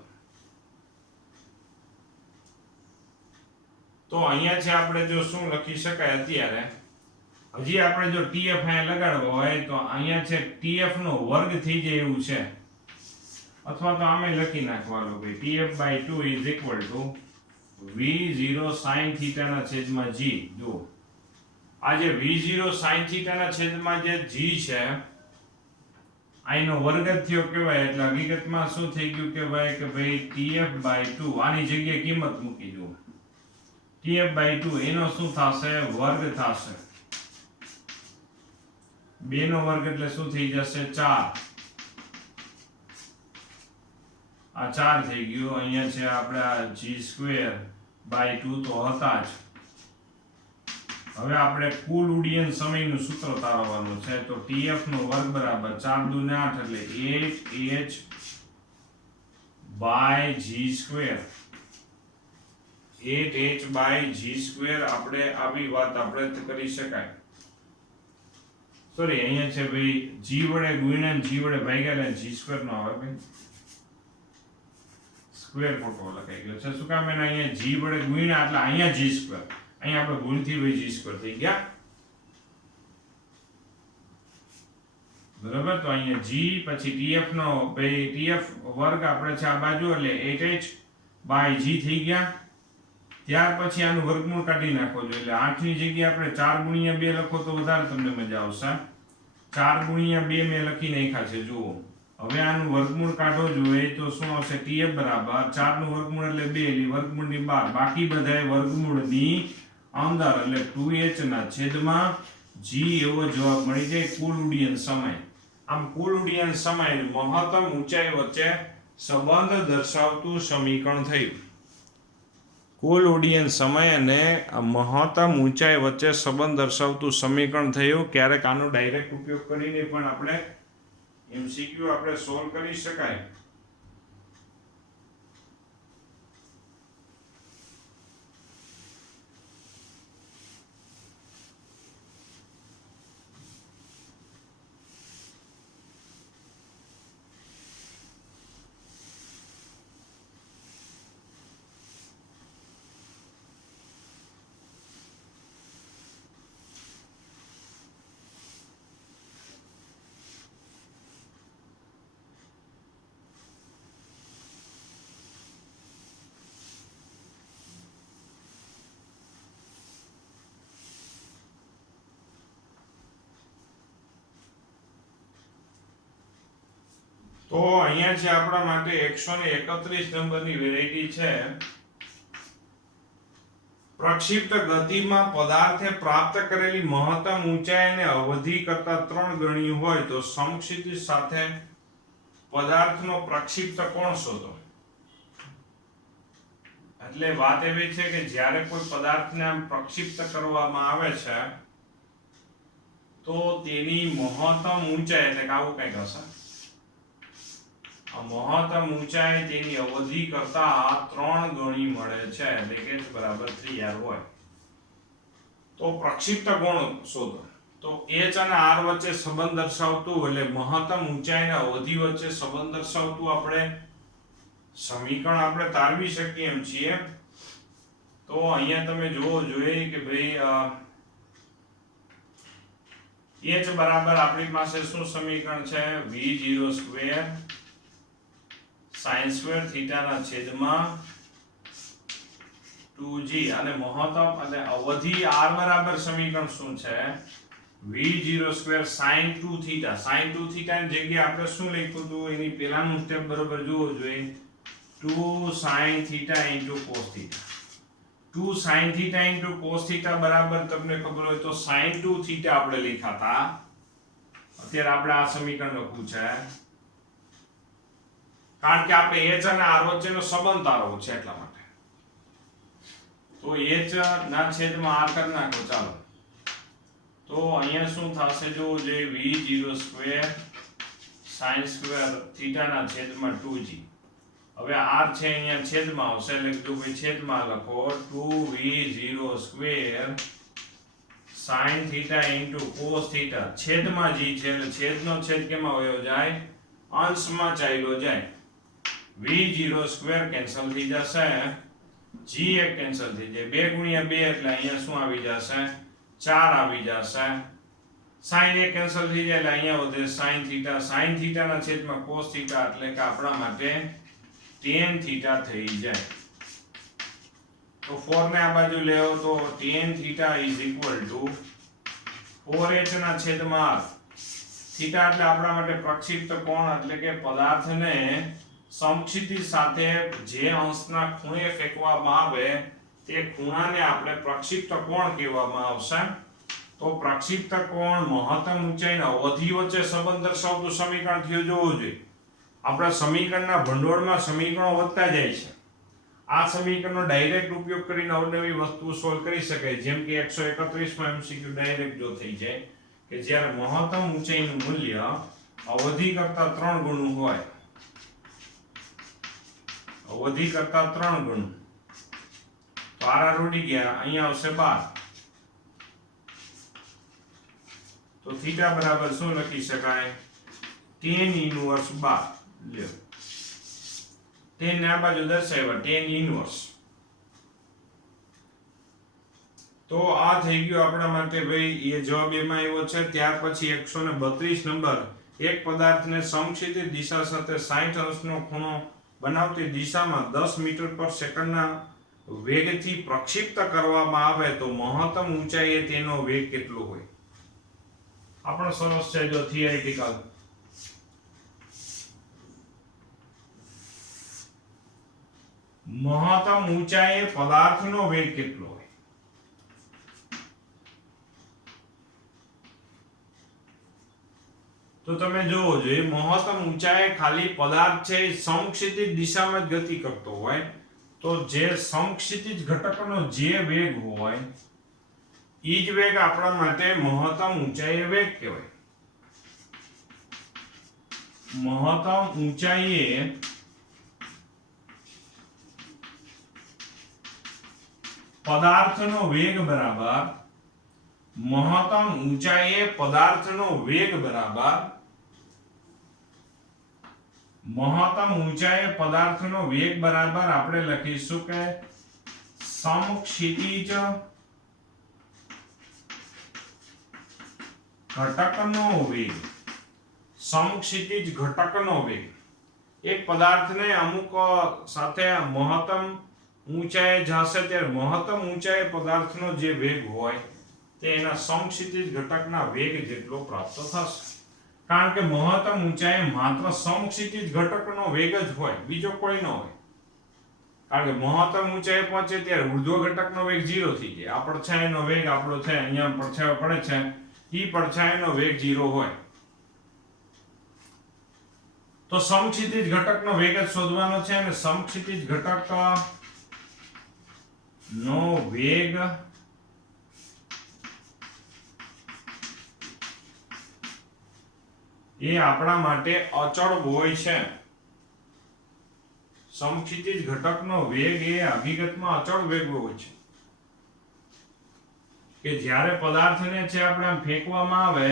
તો અહીંયા છે આપણે જો શું લખી શકાય અત્યારે, હજી આપણે જો tf અહીંયા લગાડવો હોય તો અહીંયા છે tf નો વર્ગ થઈ જાય એવું છે, અથવા તો આમે લખી નાખવાનું ભાઈ tf/2 is equal to v0 sin θ ના છેદમાં g. જો આ જે v0 sin θ ના છેદમાં જે g છે આનો વર્ગ જ થયો કહેવાય, એટલે હકીકતમાં શું થઈ ગયું કહેવાય કે ભાઈ tf/2 આની જગ્યાએ કિંમત મૂકી દો, tf/2 એનો શું થશે વર્ગ થશે, 2 નો વર્ગ એટલે શું થઈ જશે 4. આ 4 થઈ ગયો. અહીંયા છે આપણે આ g²/2 તો હતા જ. હવે આપણે કુલ ઉડ્ડયન સમયનું સૂત્ર તારવવાનું છે. તો tf નો વર્ગ બરાબર 4 દુ 8 એટલે 8h/g², 8h/g². આપણે આવી વાત આપણે કરી શકાય. સોરી, અહીંયા છે ભાઈ g વડે ગુણ્યા g વડે ભાગ્યા એટલે g² નો આવે ભાઈ, સ્ક્વેર ખોટો લખાઈ ગયો છે. શું કામ એને અહીંયા g વડે ગુણ્યા એટલે અહીંયા g², અહીંયા આપણે ભૂલથી ભાઈ g² થઈ ગયા બરાબર. તો અહીંયા g પછી tf નો ભાઈ tf વર્ગ આપણે છે આ બાજુ એટલે 8h/g થઈ ગયા. ત્યાર પછી આનું વર્ગમૂળ કાઢી નાખો જોઈએ, એટલે 8 ની જગ્યાએ આપણે 4 ગુણ્યા 2 લખો તો વધારે તમને મજા આવશે. 4 ગુણ્યા 2 મેં લખી નાખ્યા છે જુઓ. હવે આનું વર્ગમૂળ કાઢો જોઈએ તો શું આવશે tf બરાબર 4 નું વર્ગમૂળ એટલે 2 એટલે વર્ગમૂળની બહાર, બાકી બધાય વર્ગમૂળની અંદર એટલે 2h ના છેદમાં g એવો જવાબ મળી જાય. કુલ ઉડ્ડયન સમય, આમ કુલ ઉડ્ડયન સમય મહત્તમ ઊંચાઈ વચ્ચે સંબંધ દર્શાવતું સમીકરણ થયું. કુલ ઉડ્ડયન સમય અને મહત્તમ ઊંચાઈ વચ્ચે સંબંધ દર્શાવતું સમીકરણ થયું. ક્યારેક આનો ડાયરેક્ટ ઉપયોગ કરીને પણ આપણે એમસીક્યુ આપણે સોલ્વ કરી શકાય. તો અહીંયા છે આપણા માટે 131 નંબરની વેરાયટી છે. પ્રક્ષિપ્ત ગતિમાં પદાર્થે પ્રાપ્ત કરેલી મહત્તમ ઊંચાઈ અને અવધિ કરતા 3 ગણી હોય તો સમક્ષિતિજ સાથે પદાર્થનો પ્રક્ષિપ્ત કોણ શોધો. એટલે વાત એવી છે કે જ્યારે કોઈ પદાર્થને આમ પ્રક્ષિપ્ત કરવામાં આવે છે તો તેની મહત્તમ ઊંચાઈ એટલે કે આવું કંઈક હશે. આ મહત્તમ ઊંચાઈ તેની અવધિ કરતા 3 ગણી મળે છે એટલે કે h બરાબર 3r હોય. તો પ્રક્ષિપ્ત કોણ શોધો. તો h અને r વચ્ચે સંબંધ દર્શાવતું એટલે મહત્તમ ઊંચાઈ અને અવધિ વચ્ચે સંબંધ દર્શાવતું આપણે સમીકરણ આપણે તારવી શકીએ એમ છીએ. તો અહીંયા તમે જોવો જોઈએ કે ભાઈ h બરાબર આપણી પાસે શું સમીકરણ છે v0 square sin square theta ના છેદમાં 2g અને મહત્તમ અને અવધિ r બરાબર સમીકરણ શું છે v0 square sin 2 theta. sin 2 theta ની જગ્યાએ આપણે શું લખ્યું હતું એની પહેલાનું સ્ટેપ બરાબર જોવો જોઈએ 2 sin theta cos theta. 2 sin theta cos theta બરાબર તમને ખબર હોય તો sin 2 થીટા આપણે લખ્યા હતા. અત્યારે આપણે આ સમીકરણ લખવું છે કારણ કે આપણે h અને r વચ્ચેનો સંબંધ તારવો છે એટલા માટે. તો h ના છેદમાં r કરી નાખો ચાલો. તો અહીંયા શું થશે જો જે v0 square sin square theta ના છેદમાં 2g. હવે r છે અહીંયા છેદમાં આવશે એટલે કે ભાઈ છેદમાં લખો 2v0 square sin theta cos theta છેદમાં g છે એટલે છેદનો છેદ કેમાં વયો જાય અંશમાં ચાલ્યો જાય. v0 સ્ક્વેર કેન્સલ થઈ જશે g એક કેન્સલ થઈ જાય 2 ગુણ્યા 2 એટલે અહીંયા શું આવી જશે 4 આવી જશે. sin એક કેન્સલ થઈ જાય એટલે અહીંયા વધે sin થીટા ના છેદમાં cos થીટા એટલે કે આપણા માટે tan થીટા થઈ જાય. તો 4 ને આ બાજુ લેવો તો tan થીટા = 4h ના છેદમાં r. થીટા એટલે આપણા માટે પ્રક્ષિપ્ત કોણ એટલે કે પદાર્થને સમક્ષિતિજ સાથે જે અંશના ખૂણે ફેંકવામાં આવે તે ખૂણાને આપણે પ્રક્ષિપ્ત કોણ કહેવામાં આવશે. તો પ્રક્ષિપ્ત કોણ મહત્તમ ઊંચાઈ અને અવધિ વચ્ચે સંબંધ દર્શાવતું સમીકરણ થયું જોવું જોઈએ. આપણા સમીકરણના ભંડોળમાં સમીકરણો વધતા જાય છે. આ સમીકરણનો ડાયરેક્ટ ઉપયોગ કરીને અવનવી વસ્તુઓ સોલ્વ કરી શકાય. જેમ કે 131 માં MCQ ડાયરેક્ટ જો થઈ જાય કે જ્યારે મહત્તમ ઊંચાઈનું મૂલ્ય અવધિ કરતા 3 ગણું હોય. અવધિ કરતા 3 ગણું તો આર ઉડી ગયા અહીંયા આવશે 12. તો થીટા બરાબર શું લખી શકાય tan ઇન્વર્સ 12. લ્યો tan ને આ બાજુ દર્શાવ્યા tan ઇન્વર્સ. તો આ થઈ ગયું આપણા માટે ભાઈ એ જવાબ એમાં આવ્યો છે. ત્યાર પછી 132 નંબર એક પદાર્થને સમક્ષિતિજ દિશા સાથે 60 અંશનો ખૂણો બનાવતી દિશામાં 10 મીટર પર સેકન્ડના વેગથી પ્રક્ષિપ્ત કરવામાં આવે તો મહત્તમ ઊંચાઈએ તેનો વેગ કેટલો હોય. આપણો સરસ છે જો થિયરિટિકલ. મહત્તમ ઊંચાઈએ પદાર્થનો વેગ કેટલો હોય. તો તમે જોવો જોઈએ મહત્તમ ઊંચાઈએ ખાલી પદાર્થ છે સમક્ષિતિજ દિશામાં જ ગતિ કરતો હોય તો જે સમક્ષિતિજ ઘટકનો જે વેગ હોય ઈ જ વેગ આપણા માટે મહત્તમ ઊંચાઈએ વેગ કહેવાય. મહત્તમ ઊંચાઈએ પદાર્થનો વેગ બરાબર મહત્તમ ઊંચાઈએ પદાર્થનો વેગ બરાબર મહત્તમ ઊંચાઈએ પદાર્થનો વેગ બરાબર આપણે લખીશું કે સમક્ષિતિજ ઘટકનો વેગ. સમક્ષિતિજ ઘટકનો વેગ એક પદાર્થને અમુક સાથે મહત્તમ ઊંચાઈએ જશે ત્યારે મહત્તમ ઊંચાઈએ પદાર્થનો જે વેગ હોય તે એના સમક્ષિતિજ ઘટકના વેગ જેટલો પ્રાપ્ત થશે. કારણ કે મહત્તમ ઊંચાઈએ માત્ર સમક્ષિતિજ ઘટકનો વેગ જ હોય બીજો કોઈ ન હોય. કારણ કે મહત્તમ ઊંચાઈએ પહોંચે ત્યારે ઉર્ધ્વ ઘટકનો વેગ 0 થઈ જાય. આ પડછાયાનો વેગ આપણો છે અહીંયા પડછાયો પડે છે ઈ પડછાયાનો વેગ 0 હોય. તો સમક્ષિતિજ ઘટકનો વેગ જ શોધવાનો છે અને સમક્ષિતિજ ઘટક નો વેગ એ આપણા માટે અચળ હોય છે. સમક્ષિતિજ ઘટકનો વેગ એ હકીકતમાં અચળ વેગ હોય છે કે જ્યારે પદાર્થને છે આપણે આમ ફેંકવામાં આવે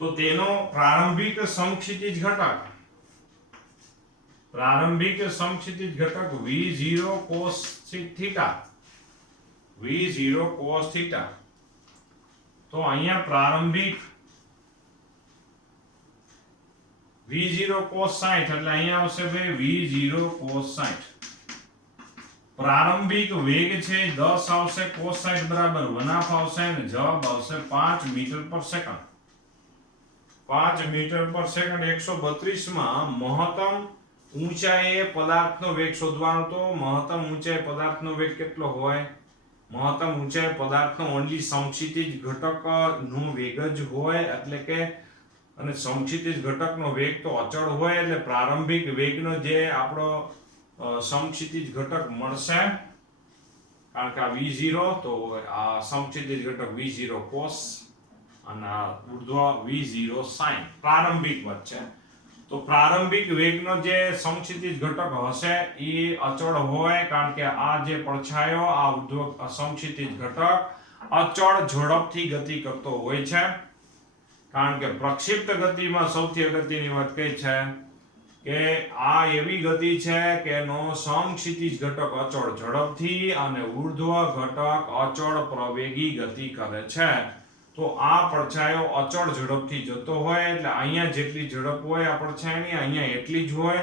તો તેનો પ્રારંભિક સમક્ષિતિજ ઘટક v0 cos θ તો અહીંયા પ્રારંભિક v0 cos 60 એટલે અહીંયા આવશે ભાઈ v0 cos 60. પ્રારંભિક વેગ છે 10 આવશે cos 60 બરાબર 1/2 આવશે અને જવાબ આવશે 5 મીટર પર સેકન્ડ. 5 મીટર પર સેકન્ડ 132 માં મહત્તમ ઊંચાઈએ પદાર્થનો વેગ શોધવાનો. તો મહત્તમ ઊંચાઈ પદાર્થનો વેગ કેટલો હોય? મહત્તમ ઊંચાઈ પદાર્થનો ઓન્લી સમક્ષિતિજ ઘટકનો વેગ જ હોય એટલે કે અને સમક્ષિતિજ ઘટકનો વેગ તો અચળ હોય એટલે પ્રારંભિક વેગનો જે આપણો સમક્ષિતિજ ઘટક મળશે કારણ કે આ v0 તો આ સમક્ષિતિજ ઘટક v0 cos અને આ ઉર્ધ્વ v0 sin પ્રારંભિક વચ્ચે. તો પ્રારંભિક વેગનો જે સમક્ષિતિજ ઘટક હશે એ અચળ હોય કારણ કે આ જે પડછાયો આ ઉર્ધ્વ સમક્ષિતિજ ઘટક અચળ ઝડપથી ગતિ કરતો હોય છે. કારણ કે પ્રક્ષિપ્ત ગતિમાં સૌથી અગત્યની વાત કઈ છે કે આ એવી ગતિ છે કે એનો સમક્ષિતિજ ઘટક અચળ ઝડપથી અને ઉર્ધ્વ ઘટક અચળ પ્રવેગી ગતિ કરે છે. તો આ પડછાયો અચળ ઝડપથી જતો હોય એટલે અહીંયા જેટલી ઝડપ હોય આ પડછાયાની અહીંયા એટલી જ હોય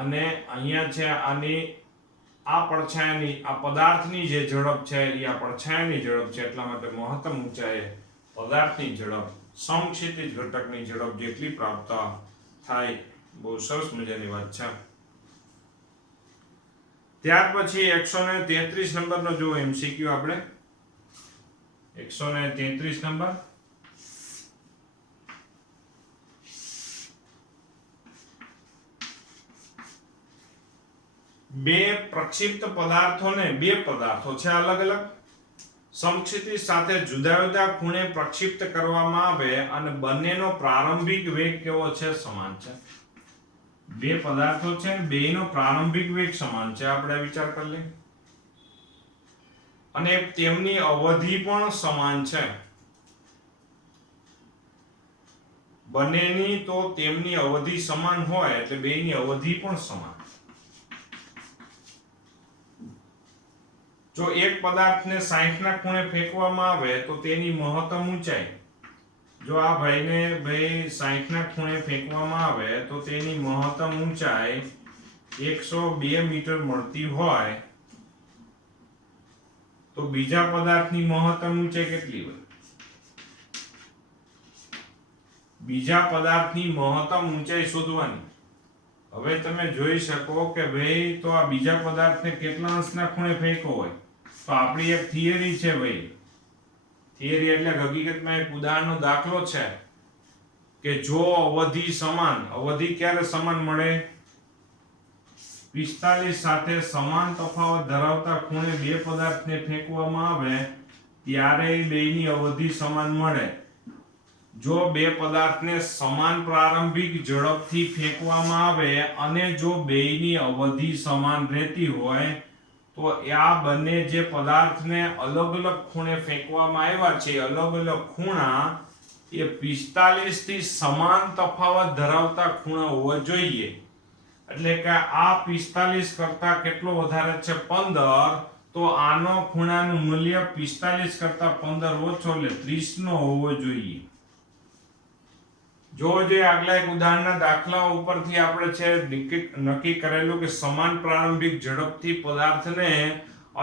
અને અહીંયા છે આની આ પડછાયાની આ પદાર્થની જે ઝડપ છે એ આ પડછાયાની ઝડપ છે એટલા માટે મહત્તમ ઊંચાઈએ પદાર્થની ઝડપ સમક્ષિતિજ ઘટકની ઝડપ જેટલી પ્રાપ્ત થાય. બહુ સરસ મજાની વાત છે. ત્યાર પછી 133 નંબરનો જો એમસીક્યુ આપણે 133 નંબર બે પ્રક્ષિપ્ત પદાર્થોને બે પદાર્થો છે અલગ અલગ સમક્ષિતિજ સાથે જુદા જુદા ખૂણે પ્રક્ષિપ્ત કરવામાં આવે અને બંનેનો પ્રારંભિક વેગ કેવો છે? સમાન છે. બે પદાર્થો છે બેનો પ્રારંભિક વેગ સમાન છે આપણે વિચાર કરી લઈએ અને તેમની અવધિ પણ સમાન છે. બંનેની તો તેમની અવધિ સમાન હોય એટલે બેની અવધિ પણ સમાન. જો એક પદાર્થને 60 ના ખૂણે ફેંકવામાં આવે તો તેની મહત્તમ ઊંચાઈ જો આ ભાઈને 60 ના ખૂણે ફેંકવામાં આવે તો તેની મહત્તમ ઊંચાઈ 102 મીટર મળતી હોય તો બીજા પદાર્થની મહત્તમ ઊંચાઈ કેટલી હોય? બીજા પદાર્થની મહત્તમ ઊંચાઈ શોધવાની. હવે તમે જોઈ શકો કે ભાઈ તો આ બીજા પદાર્થને કેટલા અંશના ખૂણે ફેંકો હોય તો આપણી એક થિયરી છે ભાઈ. થિયરી એટલે હકીકતમાં એક ઉદાહરણનો દાખલો છે કે જો અવધિ સમાન અવધિ ક્યારે સમાન મળે? 45 સાથે સમાન તફાવત ધરાવતા ખૂણે બે પદાર્થને ફેંકવામાં આવે ત્યારે બેની અવધિ સમાન મળે. જો બે પદાર્થને સમાન પ્રારંભિક ઝડપથી ફેંકવામાં આવે અને જો બેની અવધિ સમાન રહેતી હોય તો આ બંને જે પદાર્થને અલગ અલગ ખૂણે ફેંકવામાં આવ્યા છે અલગ અલગ ખૂણા એ 45 થી સમાન તફાવત ધરાવતા ખૂણા હોવા જોઈએ. એટલે કે આ 45 કરતા કેટલો વધારે છે? 15. તો આનો ખૂણાનું મૂલ્ય 45 કરતા 15 ઓછો એટલે 30 નો હોવો જોઈએ. જો જે આગલા એક ઉદાહરણના દાખલા ઉપરથી આપણે છે નક્કી કરેલું કે સમાન પ્રારંભિક ઝડપથી પદાર્થને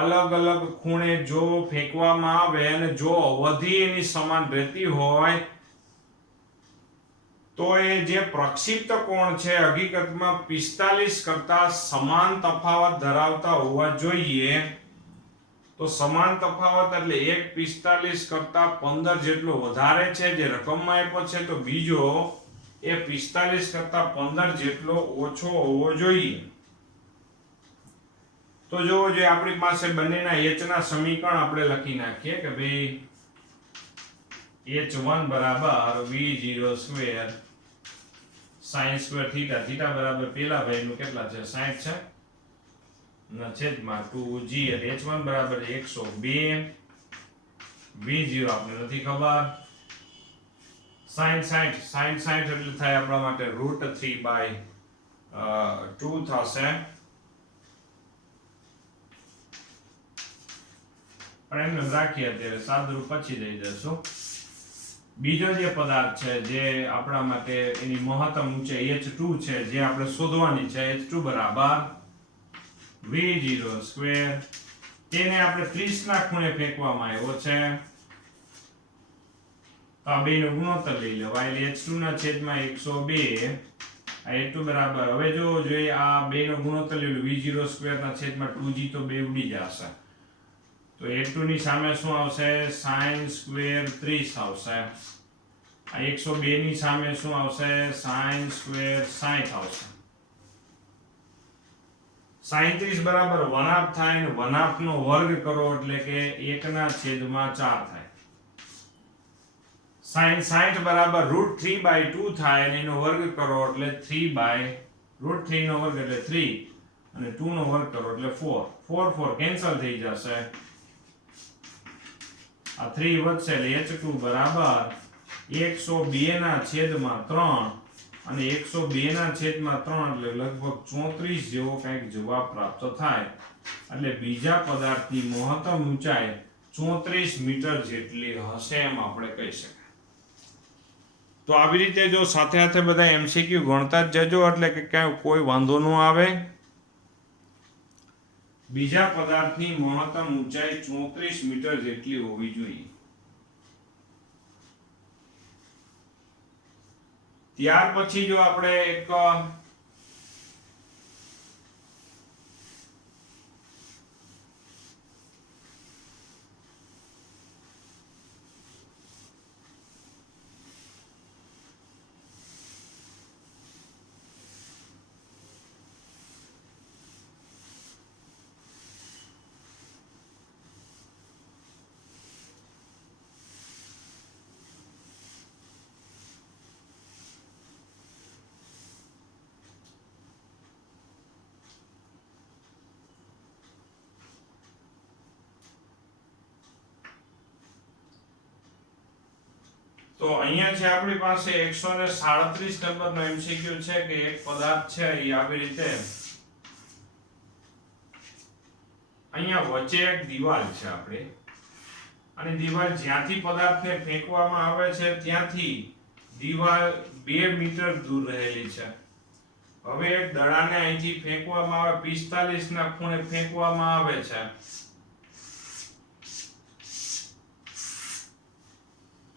અલગ અલગ ખૂણે જો ફેંકવામાં આવે અને જો અવધિ એની સમાન રહેતી હોય તો એ જે પ્રક્ષિપ્ત કોણ છે હકીકતમાં 45 કરતા સમાન તફાવત ધરાવતા હોવા જોઈએ. તો સમાન તફાવત એટલે એક 45 કરતા 15 જેટલો વધારે છે જે રકમમાં આપ્યો છે તો બીજો એ 45 કરતા 15 જેટલો ઓછો હોવો જોઈએ. તો તો જો જે આપણી પાસે બંનેના h ના સમીકરણ આપણે લખી નાખીએ કે ભાઈ h1 બરાબર v0 square sin square theta, theta બરાબર પેલા ભાઈનું કેટલા છે 60 છે ના છેદમાં 2g એટલે h1 બરાબર 102 v0 આપણે નથી ખબર sin 60 એટલે થાય આપણા માટે √3/2 થશે પણ એમને રાખીએ અત્યારે સાદુરૂપ પછી દઈ દેશું બીજો જે પદાર્થ છે જે આપણા માટે એની મહત્તમ ઊંચાઈ h2 છે જે આપણે શોધવાની છે h2 બરાબર v0 સ્ક્વેર તેને આપણે 30 ના ખૂણે ફેંકવામાં આવ્યો છે આ બેનો ગુણોત્તર લઈ લેવાય એટલે h2 ના છેદમાં 102 આ h2 બરાબર હવે જો જોઈએ આ બેનો ગુણોત્તર લઈ લો v0 સ્ક્વેર ના છેદમાં 2g તો બે ઉડી જશે તો h2 ની સામે શું આવશે sin સ્ક્વેર 30 આવશે આ 102 ની સામે શું આવશે sin સ્ક્વેર 60 આવશે sin 30 બરાબર 1/2 થાય ને 1/2 નો વર્ગ કરો એટલે કે 1/4 થાય sin 60 બરાબર √3/2 થાય અને એનો વર્ગ કરો એટલે 3/√3 નો વર્ગ એટલે 3 અને 2 નો વર્ગ કરો એટલે 4 કેન્સલ થઈ જશે આ 3 વધશે એટલે h2 બરાબર 102 ના છેદમાં 3 અને 102 ના છેદમાં 3 એટલે લગભગ 34 જેવો કંઈક જવાબ પ્રાપ્ત થાય એટલે બીજા પદાર્થની મહત્તમ ઊંચાઈ 34 મીટર જેટલી હશે એમ આપણે કહી શકાય તો આવી રીતે જો સાથે સાથે બધા એમસીક્યુ ગણતા જ જજો એટલે કે ક્યાંય કોઈ વાંધો ન આવે બીજા પદાર્થની મહત્તમ ઊંચાઈ 34 મીટર જેટલી હોવી જોઈએ ત્યાર પછી જો આપણે એક તો અહીંયા છે આપણી પાસે 137 નંબરનો એમસીક્યુ છે કે એક પદાર્થ છે એ આવી રીતે અહીંયા વચ્ચે એક દીવાલ છે આપણે અને દીવાલ જ્યાંથી પદાર્થને ફેંકવામાં આવે છે ત્યાંથી દીવાલ 2 મીટર દૂર રહેલી છે હવે એક દડાને અહીંથી ફેંકવામાં આવે 45 ના ખૂણે ફેંકવામાં આવે છે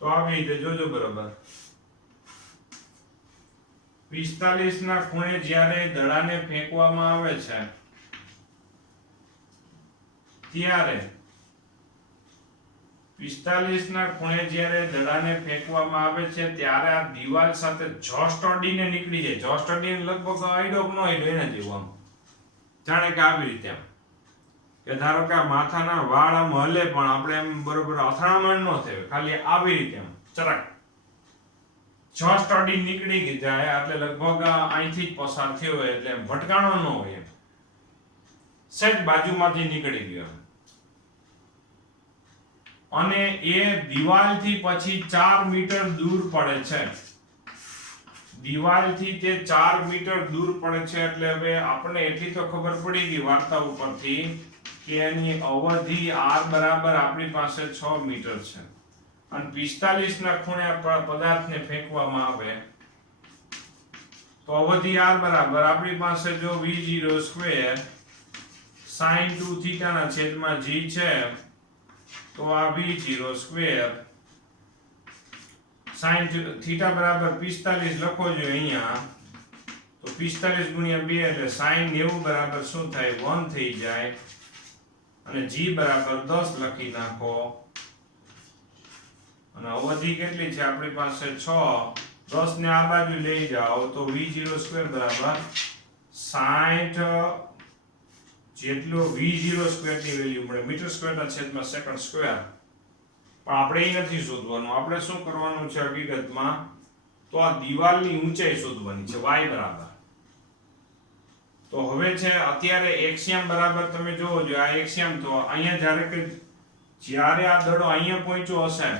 તો આવી રીતે જોજો બરાબર 45 ના ખૂણે જ્યારે દડાને ફેંકવામાં આવે છે ત્યારે 45 ના ખૂણે જ્યારે દડાને ફેંકવામાં આવે છે ત્યારે આ દીવાલ સાથે જસ્ટ અડીને નીકળી જાય જસ્ટ અડીને લગભગ આઈડો ન આઈડો એના જેવું આમ જાણે કે આવી રીતે આમ કે ધારો કે આ માથાના વાળ આમ હલે પણ આપણે એમ બરોબર અથડામણ ન થાય ખાલી આવી રીતે આમ ચરક જસ્ટ અડી નીકળી જાય એટલે લગભગ અહીંથી જ પસાર થયો હોય એટલે ભટકાણો ન હોય એમ સેજ બાજુમાંથી નીકળી ગયો અને એ દિવાલથી પછી 4 મીટર દૂર પડે છે દિવાલથી તે 4 મીટર દૂર પડે છે એટલે હવે આપણે એટલી તો ખબર પડી ગઈ વાર્તા ઉપરથી કે એની અવધિ r બરાબર આપણી પાસે 6 મીટર છે અને 45 ના ખૂણે પદાર્થને ફેંકવામાં આવે તો અવધિ r બરાબર આપણી પાસે જો v0 સ્ક્વેર sin 2 થીટા ના છેદમાં g છે તો આ v0 સ્ક્વેર sin થીટા બરાબર 45 લખો જો અહીંયા તો 45 ગુણ્યા 2 એટલે sin 90 બરાબર શું થાય 1 થઈ જાય અને g બરાબર 10 લખી નાખો અને અવધિ કેટલી છે આપણી પાસે 6 10 ને આ બાજુ લઈ જાઓ તો v0 સ્ક્વેર બરાબર 60 જેટલો v0 સ્ક્વેર ની વેલ્યુ મળે મીટર સ્ક્વેરના છેદમાં સેકન્ડ સ્ક્વેર. પણ આપણે એ નથી શોધવાનું. આપણે શું કરવાનું છે હકીકતમાં, તો આ દિવાલની ઊંચાઈ શોધવાની છે y બરાબર. તો હવે છે અત્યારે એક્સિયમ બરાબર તમે જોવો જો આ એક્સિયમ. તો અહીંયા જ્યારે આ દડો અહીંયા પહોંચ્યો હશે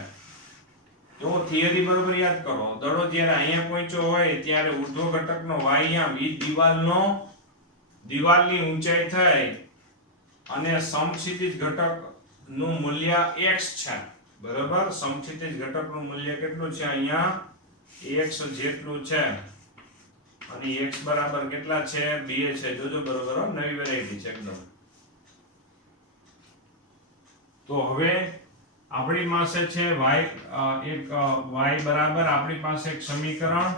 તો થિયરી બરોબર યાદ કરો. દડો જ્યારે અહીંયા પહોંચ્યો હોય ત્યારે ઉર્ધ્વ ઘટકનો વાયામ ઈ દિવાલની ઊંચાઈ થઈ અને સમક્ષિતિજ ઘટકનું મૂલ્ય x છે. બરાબર, સમક્ષિતિજ ઘટકનું મૂલ્ય કેટલું છે અહીંયા x જેટલું છે. અને x બરાબર કેટલા છે 2 છે. જોજો બરોબર, નવી વેરાયટી છે એકદમ. તો હવે આપણી પાસે છે y બરાબર આપણી પાસે એક સમીકરણ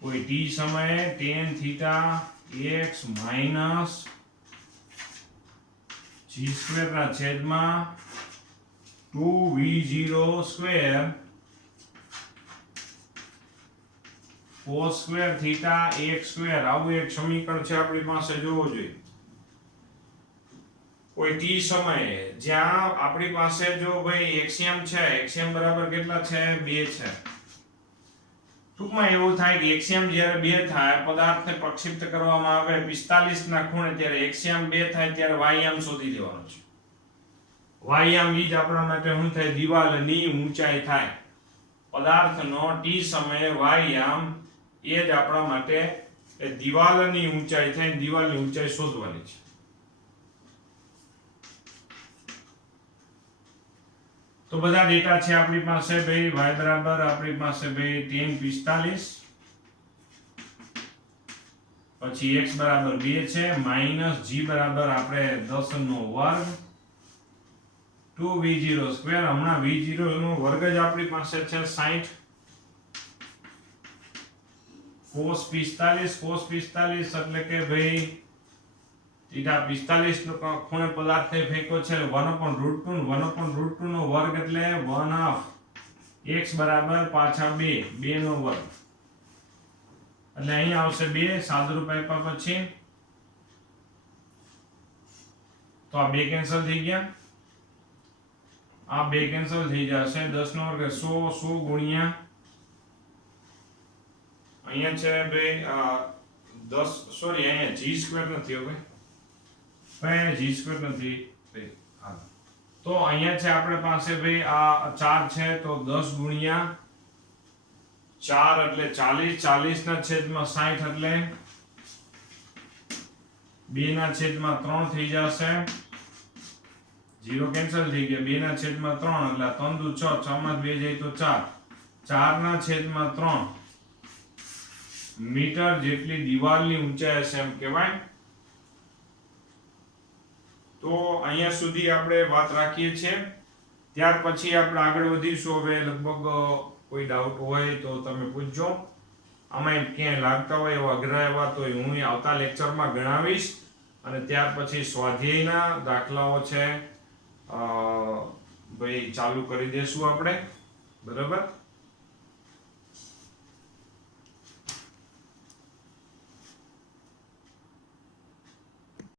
કોઈ t સમયે tan theta x minus g square ના છેદમાં 2v0 square cos square theta x square આવું એક સમીકરણ છે આપણી પાસે. જોવો જોઈએ કોઈ t સમયે જ્યાં આપણી પાસે જો ભાઈ એક્સિયમ છે, એક્સિયમ બરાબર કેટલા છે 2 છે. ટૂંકમાં એવું થાય કે એક્સિયમ જ્યારે 2 થાય પદાર્થને પ્રક્ષિપ્ત કરવામાં આવે 45 ના ખૂણે, ત્યારે એક્સિયમ 2 થાય ત્યારે વાયામ શોધી લેવાનો છે. વાયામ ઈ જ આપણા માટે શું થાય, દિવાલની ઊંચાઈ થાય. પદાર્થનો t સમયે વાયામ એ જ આપણા માટે એ દિવાલની ઊંચાઈ થાય. દિવાલની ઊંચાઈ શોધવાની છે. તો બધા ડેટા છે આપણી પાસે ભાઈ. y બરાબર આપણી પાસે ભાઈ tan 45, પછી x બરાબર 2 છે, માઈનસ g બરાબર આપણે 10 નો વર્ગ 2v0 સ્ક્વેર. હમણાં v0 નો વર્ગ જ આપણી પાસે છે 60. cos 45 એટલે કે ભાઈ θ 45 નો ખૂણે પદાર્થને ફેંકો છે 1/√2. 1/√2 નો વર્ગ એટલે 1/2. x બરાબર પાછા 2 નો વર્ગ એટલે અહીં આવશે 2. સાદુરૂપ આપ્યા પછી તો આ 2 કેન્સલ થઈ ગયા. આ 2 કેન્સલ થઈ જશે. 10 નો વર્ગ 100 ગુણ્યા અહીંયા છે ભાઈ 10 સોરી અહીંયા g સ્ક્વેર નથી હવે ભાઈ, g સ્ક્વેર નથી ભાઈ. તો અહીંયા છે આપણે પાસે ભાઈ આ 4 છે તો 10 ગુણ્યા 4 એટલે 40. 40 ના છેદમાં 60 એટલે 2 ના છેદમાં 3 થઈ જશે. 0 કેન્સલ થઈ ગયા. 2 ના છેદમાં 3 એટલે 3 દુ 6, 6 માં 2 જાય તો 4. 4 ના છેદમાં 3 મીટર જેટલી દિવાલની ઊંચાઈ હશે એમ કહેવાય. તો અહીંયા સુધી આપણે વાત રાખીએ છીએ. ત્યાર પછી આપણે આગળ વધીશું. હવે લગભગ કોઈ ડાઉટ હોય તો તમે પૂછજો. આમાં ક્યાંય લાગતા હોય એવા અઘરા એવા તો હું આવતા લેક્ચરમાં ગણાવીશ. અને ત્યાર પછી સ્વાધ્યાયના દાખલાઓ છે ભાઈ ચાલુ કરી દેશું આપણે. બરાબર.